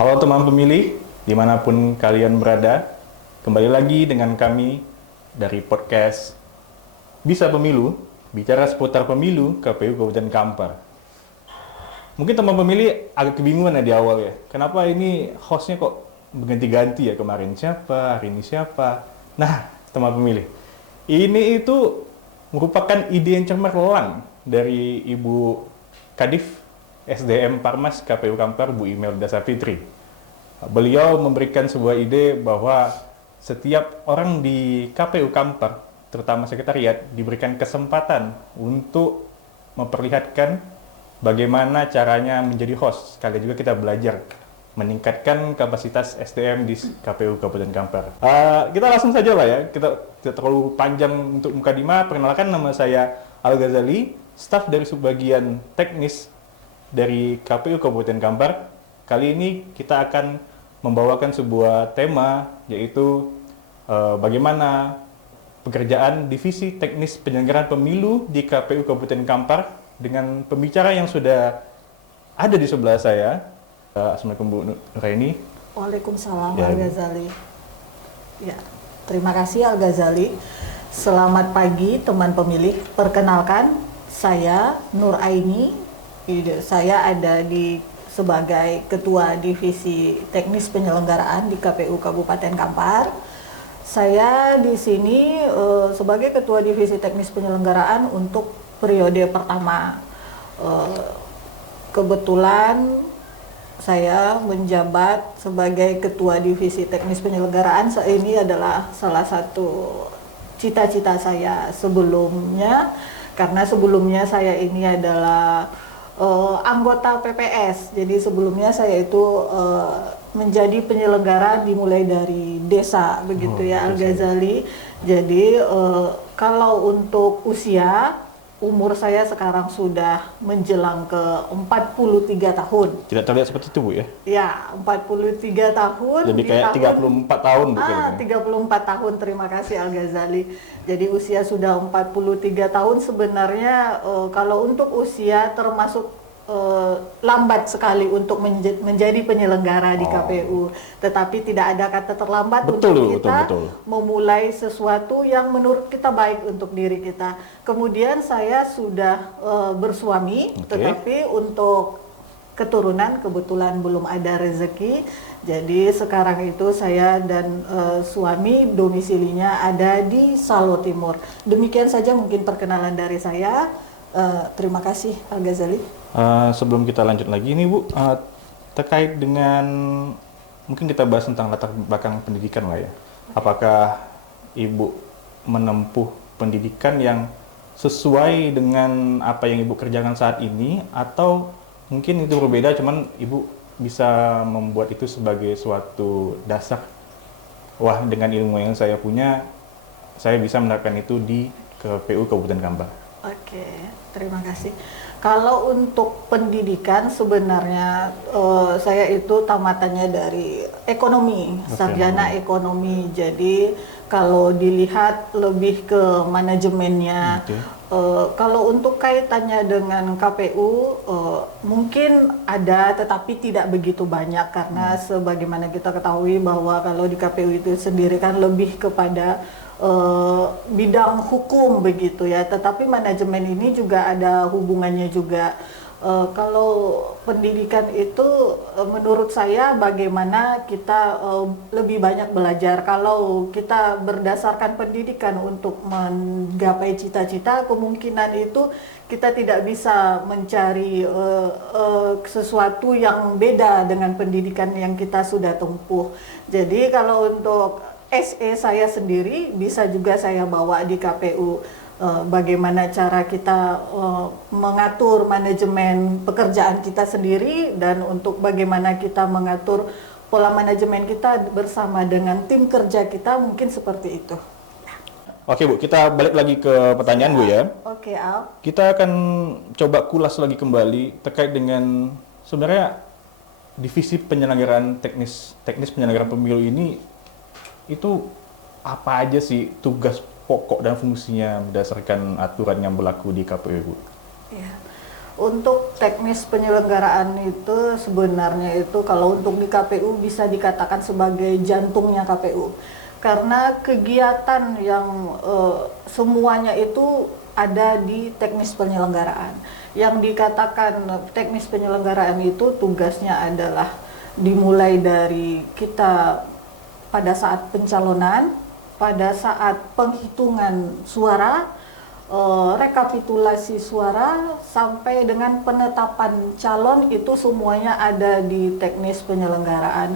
Halo teman pemilih, dimanapun kalian berada, kembali lagi dengan kami dari podcast Bisa Pemilu, bicara seputar pemilu KPU Kabupaten Kampar. Mungkin teman pemilih agak kebingungan ya di awal ya, kenapa ini hostnya kok berganti-ganti ya, kemarin siapa, hari ini siapa. Nah, teman pemilih, ini itu merupakan ide yang cemerlang dari Ibu Kadif SDM Parmas KPU Kampar, Bu Imelda Sapitri. Beliau memberikan sebuah ide bahwa setiap orang di KPU Kampar, terutama sekretariat, diberikan kesempatan untuk memperlihatkan bagaimana caranya menjadi host. Sekali juga kita belajar meningkatkan kapasitas SDM di KPU Kabupaten Kampar. Kita langsung saja lah ya, kita tidak terlalu panjang untuk mukadimah. Perkenalkan, nama saya Al Ghazali, staf dari subbagian teknis dari KPU Kabupaten Kampar. Kali ini kita akan membawakan sebuah tema, yaitu bagaimana pekerjaan Divisi Teknis Penyelenggaraan Pemilu di KPU Kabupaten Kampar, dengan pembicara yang sudah ada di sebelah saya. Assalamualaikum Bu Nuraini. Waalaikumsalam Ya, Al Ghazali. Ya, terima kasih Al Ghazali. Selamat pagi teman pemilih. Perkenalkan, saya Nur Aini. Saya ada sebagai Ketua Divisi Teknis Penyelenggaraan di KPU Kabupaten Kampar. Saya di sini sebagai Ketua Divisi Teknis Penyelenggaraan untuk periode pertama. Kebetulan saya menjabat sebagai Ketua Divisi Teknis Penyelenggaraan. Ini adalah salah satu cita-cita saya sebelumnya, karena sebelumnya saya ini adalah anggota PPS. Jadi sebelumnya saya itu menjadi penyelenggara dimulai dari desa, begitu ya Al Ghazali. Jadi kalau untuk usia, umur saya sekarang sudah menjelang ke 43 tahun. Tidak terlihat seperti itu Bu ya? Ya, 43 tahun. Jadi kayak 34 tahun Bu. 34 tahun, terima kasih Al Ghazali. Jadi usia sudah 43 tahun sebenarnya. Kalau untuk usia termasuk lambat sekali untuk menjadi penyelenggara di KPU. Tetapi tidak ada kata terlambat untuk kita memulai sesuatu yang menurut kita baik untuk diri kita. Kemudian saya sudah bersuami, tetapi untuk keturunan kebetulan belum ada rezeki. Jadi sekarang itu saya dan suami domisilinya ada di Salo Timur. Demikian saja mungkin perkenalan dari saya. Terima kasih Al Ghazali. Sebelum kita lanjut lagi nih Bu, terkait dengan, mungkin kita bahas tentang latar belakang pendidikan lah ya. Apakah Ibu menempuh pendidikan yang sesuai dengan apa yang Ibu kerjakan saat ini, atau mungkin itu berbeda, cuman Ibu bisa membuat itu sebagai suatu dasar, wah dengan ilmu yang saya punya, saya bisa menerapkan itu di KPU Kabupaten Kampar. Oke, terima kasih. Kalau untuk pendidikan sebenarnya saya itu tamatannya dari ekonomi, sarjana ekonomi. Jadi kalau dilihat lebih ke manajemennya. Kalau untuk kaitannya dengan KPU mungkin ada, tetapi tidak begitu banyak, karena sebagaimana kita ketahui bahwa kalau di KPU itu sendiri kan lebih kepada bidang hukum begitu ya, tetapi manajemen ini juga ada hubungannya juga. Kalau pendidikan itu menurut saya bagaimana kita lebih banyak belajar. Kalau kita berdasarkan pendidikan untuk menggapai cita-cita, kemungkinan itu kita tidak bisa mencari sesuatu yang beda dengan pendidikan yang kita sudah tempuh. Jadi kalau untuk SE saya sendiri bisa juga saya bawa di KPU. Bagaimana cara kita mengatur manajemen pekerjaan kita sendiri, dan untuk bagaimana kita mengatur pola manajemen kita bersama dengan tim kerja kita, mungkin seperti itu. Oke Bu, kita balik lagi ke pertanyaan Bu ya. Oke Al. Kita akan coba kulas lagi kembali terkait dengan sebenarnya divisi penyelenggaraan teknis penyelenggaraan pemilu ini itu apa aja sih tugas pokok dan fungsinya berdasarkan aturan yang berlaku di KPU, Bu? Ya. Untuk teknis penyelenggaraan itu sebenarnya itu kalau untuk di KPU bisa dikatakan sebagai jantungnya KPU. Karena kegiatan yang semuanya itu ada di teknis penyelenggaraan. Yang dikatakan teknis penyelenggaraan itu tugasnya adalah dimulai dari kita pada saat pencalonan, pada saat penghitungan suara, rekapitulasi suara sampai dengan penetapan calon itu semuanya ada di teknis penyelenggaraan.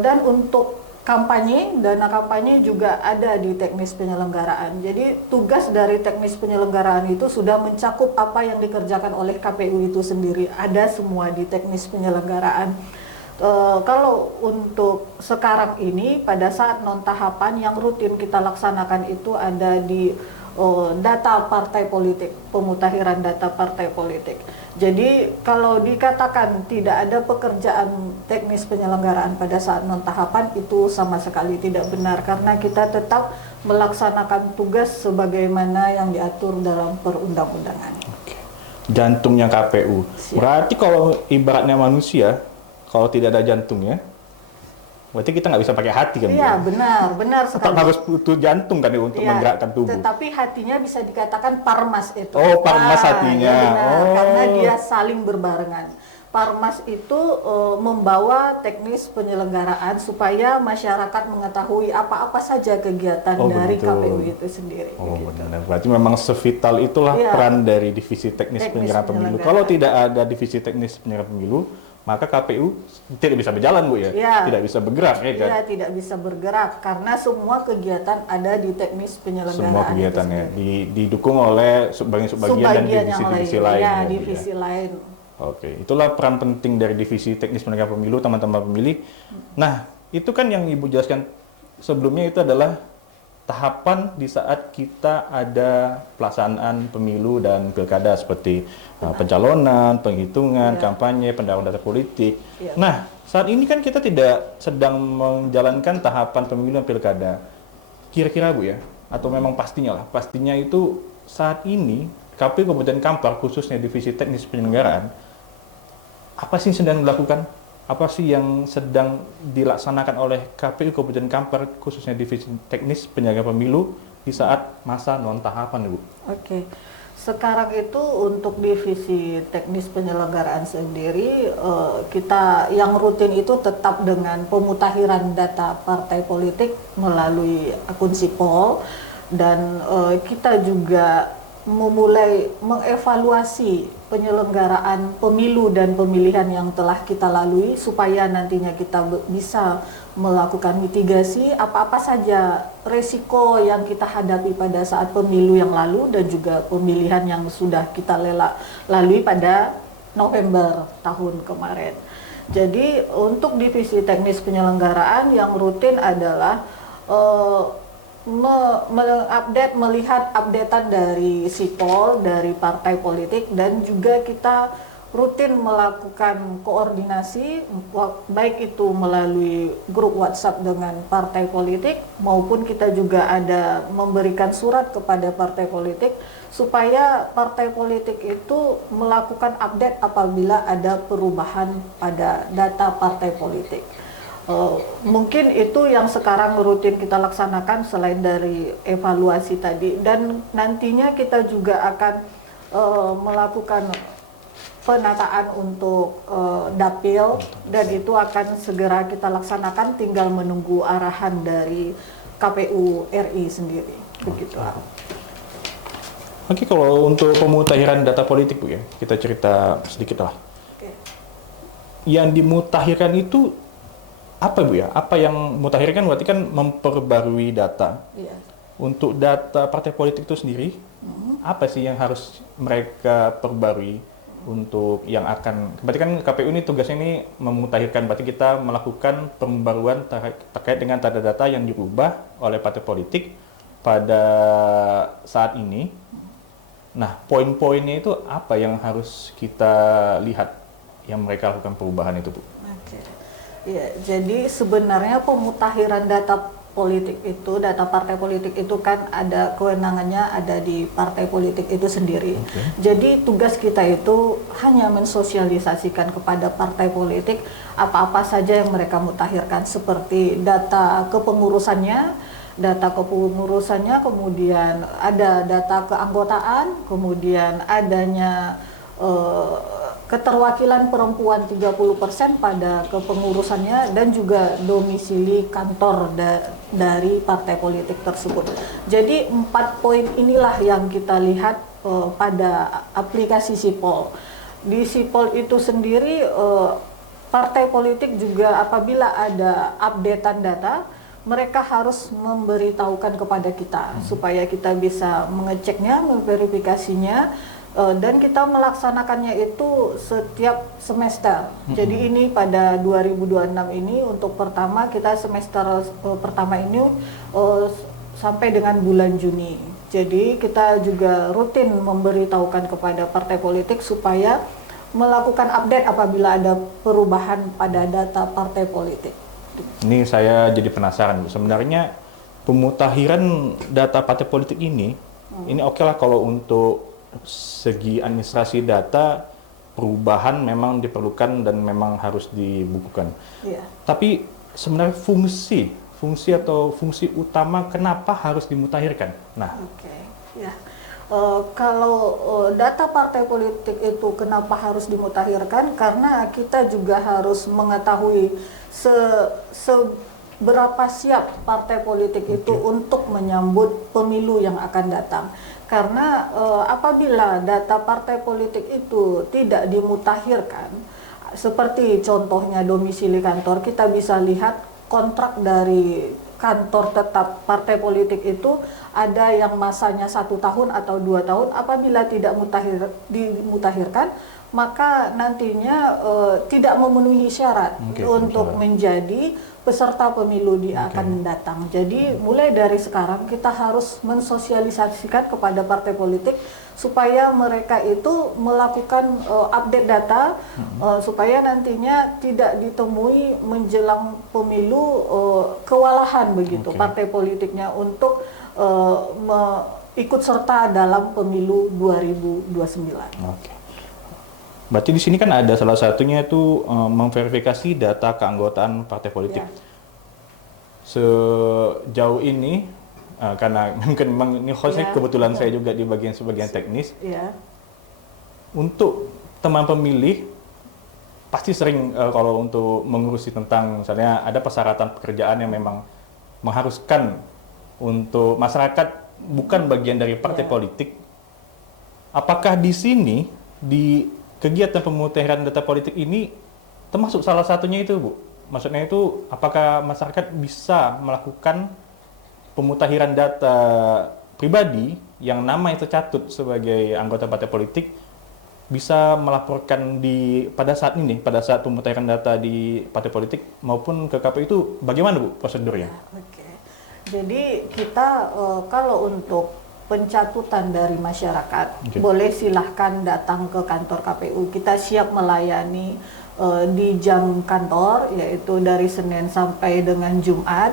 Dan untuk kampanye, dana kampanye juga ada di teknis penyelenggaraan. Jadi tugas dari teknis penyelenggaraan itu sudah mencakup apa yang dikerjakan oleh KPU itu sendiri, ada semua di teknis penyelenggaraan. Kalau untuk sekarang ini pada saat non tahapan yang rutin kita laksanakan itu ada di data partai politik, pemutakhiran data partai politik. Jadi kalau dikatakan tidak ada pekerjaan teknis penyelenggaraan pada saat non tahapan itu sama sekali tidak benar, karena kita tetap melaksanakan tugas sebagaimana yang diatur dalam perundang-undangan. Oke. Jantungnya KPU. Siap. Berarti kalau ibaratnya manusia, kalau tidak ada jantungnya, berarti kita nggak bisa pakai hati kan? Iya, benar Tetap sekali. harus butuh jantung kan ya untuk Iya, menggerakkan tubuh. tetapi hatinya bisa dikatakan parmas itu. Oh, parmas hatinya. Ya benar, Oh. karena dia saling berbarengan. Parmas itu membawa teknis penyelenggaraan supaya masyarakat mengetahui apa-apa saja kegiatan dari begitu. KPU itu sendiri. Oh begitu. benar, berarti memang sevital itulah Iya. peran dari divisi teknis Teknis penyelenggaraan pemilu. penyelenggaraan. Kalau tidak ada divisi teknis penyelenggaraan pemilu, maka KPU tidak bisa berjalan, Bu ya? Iya. Tidak bisa bergerak, ya kan? Iya, tidak bisa bergerak karena semua kegiatan ada di teknis penyelenggaraan. Semua kegiatannya didukung oleh subbagian dan divisi-divisi lain. Ya, ya, Bu, ya? divisi lain. Oke, itulah peran penting dari divisi teknis penyelenggaraan pemilu, teman-teman pemilih. Nah, itu kan yang Ibu jelaskan sebelumnya itu adalah tahapan di saat kita ada pelaksanaan pemilu dan pilkada seperti pencalonan, penghitungan, Ya. kampanye, pendaftaran data politik. Ya. Nah, saat ini kan kita tidak sedang menjalankan tahapan pemilu dan pilkada. Kira-kira Bu ya, atau memang pastinya lah, pastinya itu saat ini KPU Kabupaten Kampar khususnya divisi teknis penyelenggaraan apa sih yang sedang dilakukan? Apa sih yang sedang dilaksanakan oleh KPU Kabupaten Kampar khususnya divisi teknis penyelenggaraan pemilu di saat masa non tahapan, Bu? Oke. Sekarang itu untuk divisi teknis penyelenggaraan sendiri kita yang rutin itu tetap dengan pemutakhiran data partai politik melalui akun Sipol, dan kita juga memulai mengevaluasi penyelenggaraan pemilu dan pemilihan yang telah kita lalui supaya nantinya kita bisa melakukan mitigasi apa-apa saja resiko yang kita hadapi pada saat pemilu yang lalu dan juga pemilihan yang sudah kita lalui pada November tahun kemarin. Jadi untuk divisi teknis penyelenggaraan yang rutin adalah melihat updatean dari Sipol, dari partai politik, dan juga kita rutin melakukan koordinasi baik itu melalui grup WhatsApp dengan partai politik maupun kita juga ada memberikan surat kepada partai politik supaya partai politik itu melakukan update apabila ada perubahan pada data partai politik. Mungkin itu yang sekarang rutin kita laksanakan selain dari evaluasi tadi, dan nantinya kita juga akan melakukan penataan untuk dapil, dan itu akan segera kita laksanakan, tinggal menunggu arahan dari KPU RI sendiri. Begitu. Oke, kalau untuk pemutakhiran data politik, Bu ya, kita cerita sedikit lah. Oke. Yang dimutakhirkan itu apa, Bu ya? Apa yang mutakhirkan berarti kan memperbarui data. Iya. Untuk data partai politik itu sendiri, apa sih yang harus mereka perbarui untuk yang akan, berarti kan KPU ini tugasnya ini memutakhirkan, berarti kita melakukan pembaruan terkait dengan data-data yang dirubah oleh partai politik pada saat ini. Nah, poin-poinnya itu apa yang harus kita lihat yang mereka lakukan perubahan itu, Bu? Oke. Ya, jadi sebenarnya pemutakhiran data politik itu, data partai politik itu kan ada kewenangannya ada di partai politik itu sendiri. Jadi tugas kita itu hanya mensosialisasikan kepada partai politik apa-apa saja yang mereka mutakhirkan, seperti data kepengurusannya, kemudian ada data keanggotaan, kemudian adanya keterwakilan perempuan 30% pada kepengurusannya, dan juga domisili kantor dari partai politik tersebut. Jadi 4 poin inilah yang kita lihat pada aplikasi Sipol. Di Sipol itu sendiri partai politik juga apabila ada updatean data, mereka harus memberitahukan kepada kita supaya kita bisa mengeceknya, memverifikasinya, dan kita melaksanakannya itu setiap semester. Jadi ini pada 2026 ini untuk pertama, kita semester pertama ini sampai dengan bulan Juni. Jadi kita juga rutin memberitahukan kepada partai politik supaya melakukan update apabila ada perubahan pada data partai politik. Ini saya jadi penasaran, Bu. Sebenarnya pemutakhiran data partai politik ini oke lah kalau untuk segi administrasi data, perubahan memang diperlukan dan memang harus dibukukan. Iya. Tapi sebenarnya fungsi utama kenapa harus dimutakhirkan? Nah, Oke, ya. Kalau data partai politik itu kenapa harus dimutakhirkan? Karena kita juga harus mengetahui seberapa siap partai politik itu untuk menyambut pemilu yang akan datang. Karena apabila data partai politik itu tidak dimutakhirkan, seperti contohnya domisili kantor, kita bisa lihat kontrak dari kantor tetap partai politik itu ada yang masanya 1 tahun atau 2 tahun. Apabila tidak dimutakhirkan, maka nantinya tidak memenuhi syarat untuk menjadi peserta pemilu di akan datang. Jadi mulai dari sekarang kita harus mensosialisasikan kepada partai politik supaya mereka itu melakukan update data supaya nantinya tidak ditemui menjelang pemilu kewalahan begitu partai politiknya untuk ikut serta dalam pemilu 2029. Berarti di sini kan ada salah satunya itu memverifikasi data keanggotaan partai politik. Sejauh ini karena mungkin memang ini hostnya kebetulan saya juga di sebagian teknis. Untuk teman pemilih pasti sering kalau untuk mengurusi tentang misalnya ada persyaratan pekerjaan yang memang mengharuskan untuk masyarakat bukan bagian dari partai politik. Apakah di sini di kegiatan pemutakhiran data politik ini termasuk salah satunya itu, Bu? Maksudnya itu apakah masyarakat bisa melakukan pemutakhiran data pribadi yang namanya tercatut sebagai anggota partai politik, bisa melaporkan pada saat pemutakhiran data di partai politik maupun ke KPU itu bagaimana, Bu, prosedurnya? Jadi kita kalau untuk pencatutan dari masyarakat, boleh silahkan datang ke kantor KPU. Kita siap melayani di jam kantor, yaitu dari Senin sampai dengan Jumat,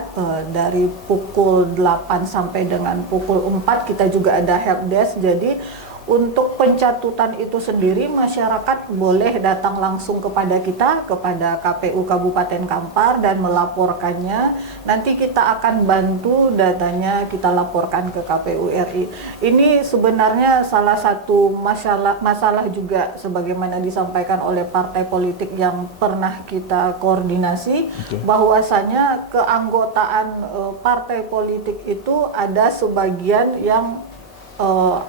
dari pukul 8 sampai dengan pukul 4. Kita juga ada helpdesk. Jadi untuk pencatutan itu sendiri, masyarakat boleh datang langsung kepada kita, kepada KPU Kabupaten Kampar, dan melaporkannya. Nanti kita akan bantu datanya, kita laporkan ke KPU RI. Ini sebenarnya salah satu masalah juga sebagaimana disampaikan oleh partai politik yang pernah kita koordinasi, bahwasanya keanggotaan partai politik itu ada sebagian yang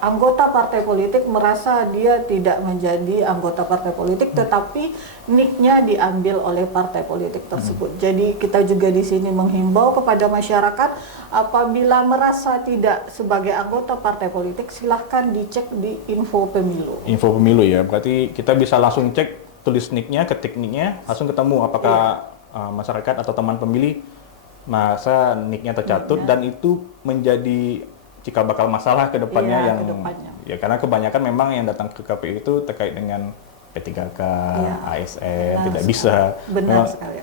anggota partai politik merasa dia tidak menjadi anggota partai politik, tetapi nicknya diambil oleh partai politik tersebut. Jadi kita juga di sini menghimbau kepada masyarakat, apabila merasa tidak sebagai anggota partai politik, silahkan dicek di info pemilu. Info pemilu ya, berarti kita bisa langsung cek, tulis nicknya, ketik nicknya, langsung ketemu apakah masyarakat atau teman pemilih masa nicknya tercatut, dan itu menjadi jika bakal masalah ke depannya ya, karena kebanyakan memang yang datang ke KPU itu terkait dengan P3K, ASN, tidak bisa. Benar sekali.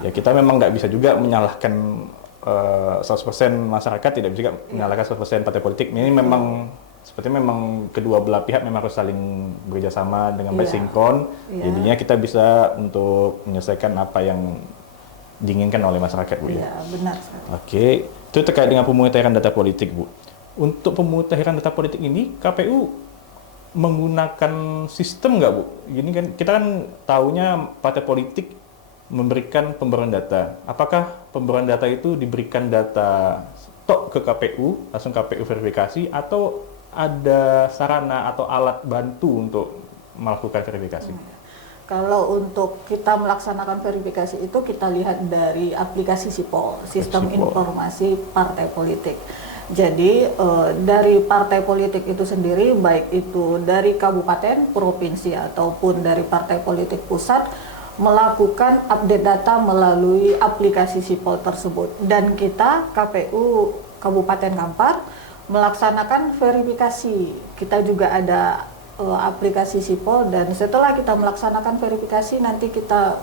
Ya kita memang nggak bisa juga menyalahkan 100% masyarakat tidak bisa menyalahkan 100% partai politik. Ini memang sepertinya memang kedua belah pihak memang harus saling bekerja sama dengan baik, sinkron. Jadinya kita bisa untuk menyelesaikan apa yang diinginkan oleh masyarakat, Bu. Iya, benar sekali. Oke, itu terkait dengan pemutakhiran data politik, Bu. Untuk pemutakhiran data politik ini, KPU menggunakan sistem nggak, Bu? Gini kan, kita kan taunya partai politik memberikan pembaruan data. Apakah pembaruan data itu diberikan data stok ke KPU, langsung KPU verifikasi, atau ada sarana atau alat bantu untuk melakukan verifikasi? Kalau untuk kita melaksanakan verifikasi itu kita lihat dari aplikasi SIPOL, Sistem Informasi Partai Politik. Jadi dari partai politik itu sendiri, baik itu dari kabupaten, provinsi, ataupun dari partai politik pusat, melakukan update data melalui aplikasi SIPOL tersebut. Dan kita, KPU Kabupaten Kampar, melaksanakan verifikasi. Kita juga ada aplikasi SIPOL, dan setelah kita melaksanakan verifikasi, nanti kita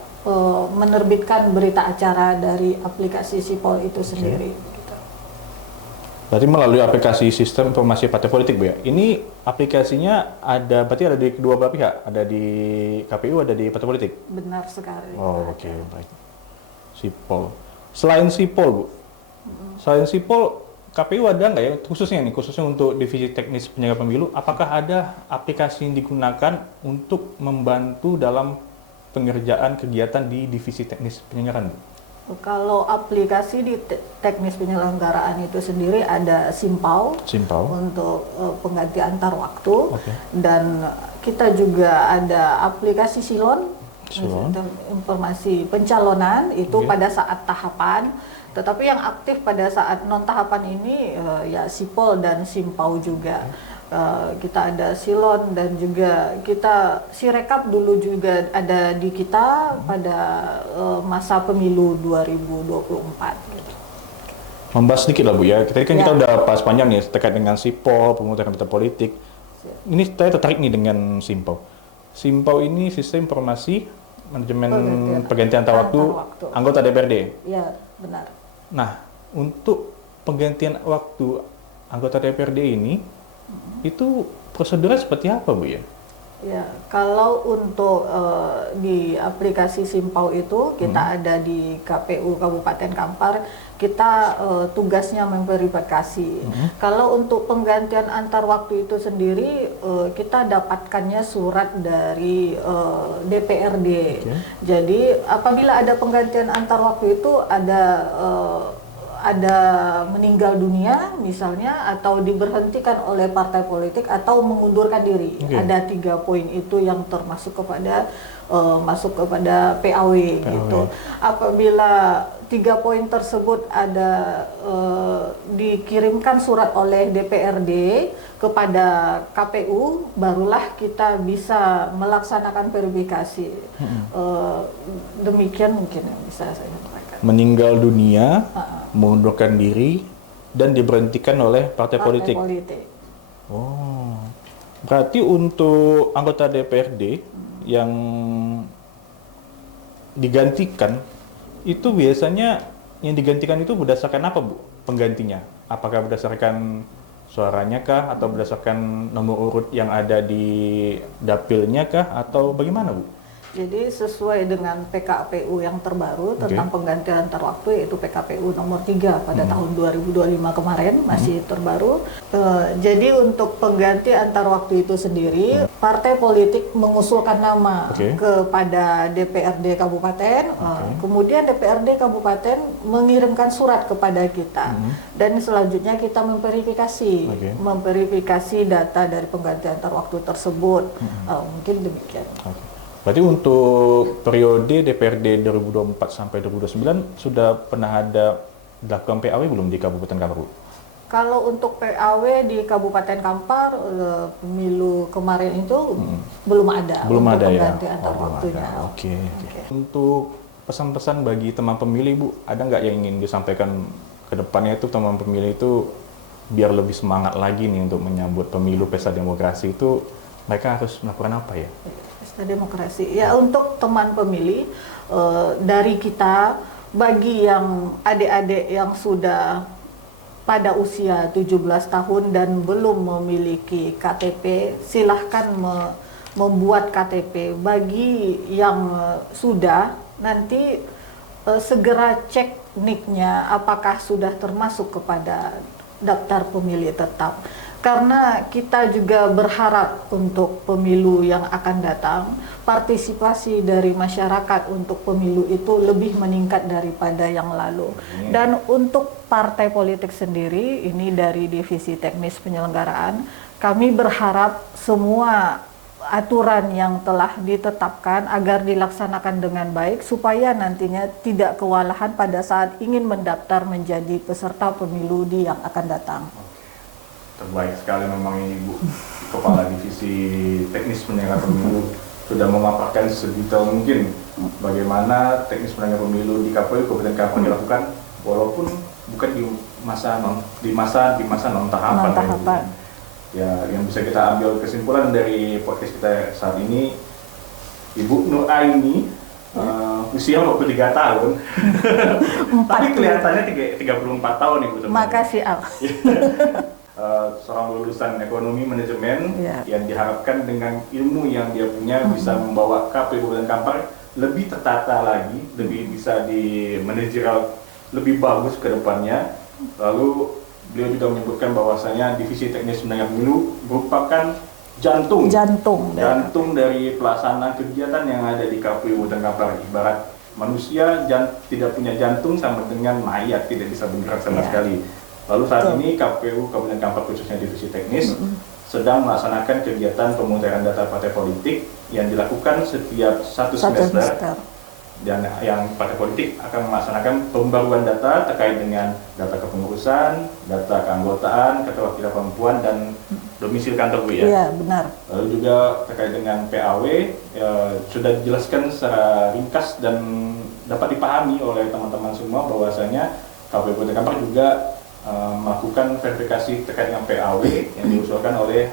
menerbitkan berita acara dari aplikasi SIPOL itu sendiri. Berarti melalui aplikasi Sistem Informasi Partai Politik, Bu, ya? Ini aplikasinya ada, berarti ada di kedua belah pihak? Ada di KPU, ada di partai politik? Benar sekali. Oh, oke, baik. SIPOL. Selain SIPOL, Bu, selain SIPOL, KPU ada nggak ya, khususnya untuk divisi teknis penyelenggara pemilu, apakah ada aplikasi yang digunakan untuk membantu dalam pengerjaan kegiatan di divisi teknis penyelenggaraan, Bu? Kalau aplikasi di teknis penyelenggaraan itu sendiri ada Simpau untuk pengganti antar waktu, dan kita juga ada aplikasi Silon. Informasi pencalonan itu pada saat tahapan, tetapi yang aktif pada saat non tahapan ini ya SIPOL dan Simpau juga. Kita ada Silon, dan juga kita Sirekap dulu juga ada di kita pada masa pemilu 2024. Gitu. Membahas sedikit lah, Bu, ya. Kita udah bahas panjang nih terkait dengan SIPOL, pemutakhiran data politik. Ini saya tertarik nih dengan Simpau. Simpau ini sistem informasi manajemen pergantian antar waktu anggota DPRD. Iya, benar. Nah, untuk penggantian waktu anggota DPRD ini, itu prosedurnya seperti apa, Bu, ya? Ya, kalau untuk di aplikasi Simpau itu kita ada di KPU Kabupaten Kampar, kita tugasnya memverifikasi. Kalau untuk penggantian antar waktu itu sendiri, kita dapatkannya surat dari DPRD. Jadi apabila ada penggantian antar waktu itu ada meninggal dunia misalnya, atau diberhentikan oleh partai politik, atau mengundurkan diri. Ada 3 poin itu yang termasuk kepada masuk kepada PAW gitu. Apabila 3 poin tersebut ada dikirimkan surat oleh DPRD kepada KPU, barulah kita bisa melaksanakan verifikasi. Demikian mungkin yang bisa saya sampaikan. Meninggal dunia, mengundurkan diri, dan diberhentikan oleh partai politik. Oh, berarti untuk anggota DPRD yang digantikan itu biasanya yang digantikan itu berdasarkan apa, Bu, penggantinya? Apakah berdasarkan suaranya kah, atau berdasarkan nomor urut yang ada di dapilnya kah, atau bagaimana, Bu? Jadi sesuai dengan PKPU yang terbaru tentang penggantian antar waktu, yaitu PKPU nomor 3 pada tahun 2025 kemarin, masih terbaru. Jadi untuk pengganti antar waktu itu sendiri, partai politik mengusulkan nama kepada DPRD Kabupaten, kemudian DPRD Kabupaten mengirimkan surat kepada kita, dan selanjutnya kita memverifikasi data dari pengganti antar waktu tersebut. Mungkin demikian. Berarti untuk periode DPRD 2024 sampai 2029 sudah pernah ada dilakukan PAW belum di Kabupaten Kampar, Bu? Kalau untuk PAW di Kabupaten Kampar, pemilu kemarin itu belum ada. Belum ada ya? Antar waktunya. Oke. Untuk pesan-pesan bagi teman pemilih, Bu, ada nggak yang ingin disampaikan ke depannya itu teman pemilih itu biar lebih semangat lagi nih untuk menyambut pemilu pesta demokrasi itu, mereka harus melakukan apa ya? Pesta demokrasi. Ya, untuk teman pemilih, dari kita bagi yang adik-adik yang sudah pada usia 17 tahun dan belum memiliki KTP, silahkan membuat KTP. Bagi yang sudah, nanti segera cek NIK-nya apakah sudah termasuk kepada daftar pemilih tetap. Karena kita juga berharap untuk pemilu yang akan datang, partisipasi dari masyarakat untuk pemilu itu lebih meningkat daripada yang lalu. Dan untuk partai politik sendiri, ini dari Divisi Teknis Penyelenggaraan, kami berharap semua aturan yang telah ditetapkan agar dilaksanakan dengan baik supaya nantinya tidak kewalahan pada saat ingin mendaftar menjadi peserta pemilu yang akan datang. Terbaik sekali memang ini Bu, Kepala Divisi Teknis Penyelenggara Pemilu sudah memaparkan sedetail mungkin bagaimana teknis penyelenggara pemilu di KPU Kabupaten Kampar dilakukan walaupun bukan di masa non tahapan. Ya, yang bisa kita ambil kesimpulan dari podcast kita saat ini, Ibu Nur Aini usia 23 tahun, tapi kelihatannya 34 tahun Ibu. Makasih Al. Seorang lulusan ekonomi manajemen yang diharapkan dengan ilmu yang dia punya bisa membawa KPU Kabupaten Kampar lebih tertata lagi, lebih bisa di manajerial lebih bagus ke depannya. Lalu beliau juga menyebutkan bahwasanya Divisi Teknis Penyelenggara Pemilu merupakan jantung dari pelaksanaan kegiatan yang ada di KPU Kabupaten Kampar. Ibarat manusia tidak punya jantung sama dengan mayat, tidak bisa bergerak sama sekali. Lalu saat ini KPU Kabupaten Kampar khususnya Divisi Teknis sedang melaksanakan kegiatan pemutakhiran data partai politik yang dilakukan setiap satu semester. Dan yang partai politik akan melaksanakan pembaruan data terkait dengan data kepengurusan, data keanggotaan, keterwakilan perempuan, dan domisili kantor Bu ya? Iya, benar. Lalu juga terkait dengan PAW, sudah dijelaskan secara ringkas dan dapat dipahami oleh teman-teman semua bahwasanya KPU Kabupaten Kampar juga melakukan verifikasi terkait dengan PAW yang diusulkan oleh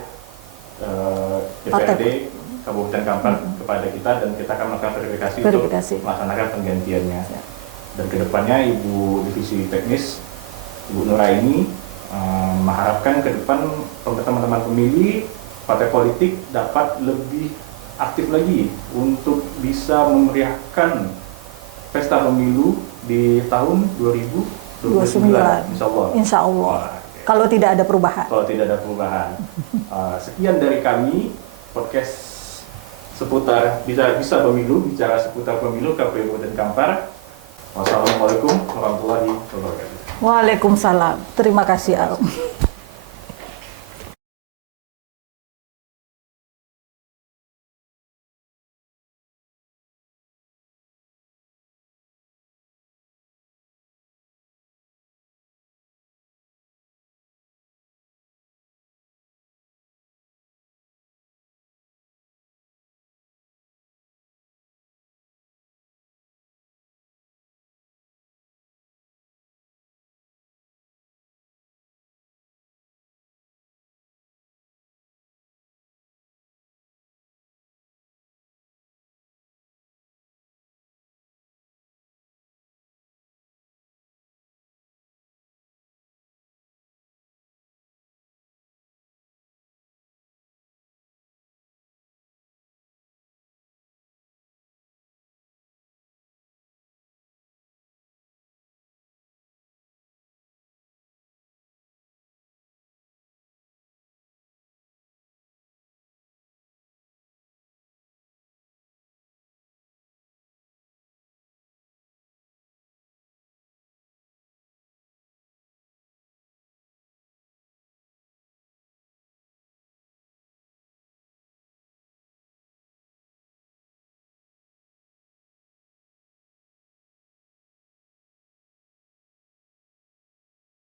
DPRD Kabupaten Kampar kepada kita, dan kita akan melakukan verifikasi untuk melaksanakan penggantiannya. Dan kedepannya Ibu Divisi Teknis, Ibu Nuraini mengharapkan ke depan teman-teman pemilih partai politik dapat lebih aktif lagi untuk bisa memeriahkan pesta pemilu di tahun 2029. Insya Allah. Kalau tidak ada perubahan. Sekian dari kami podcast seputar bisa pemilu, bicara seputar pemilu KPU Kabupaten Kampar. Wassalamualaikum warahmatullahi wabarakatuh. Waalaikumsalam. Terima kasih Al.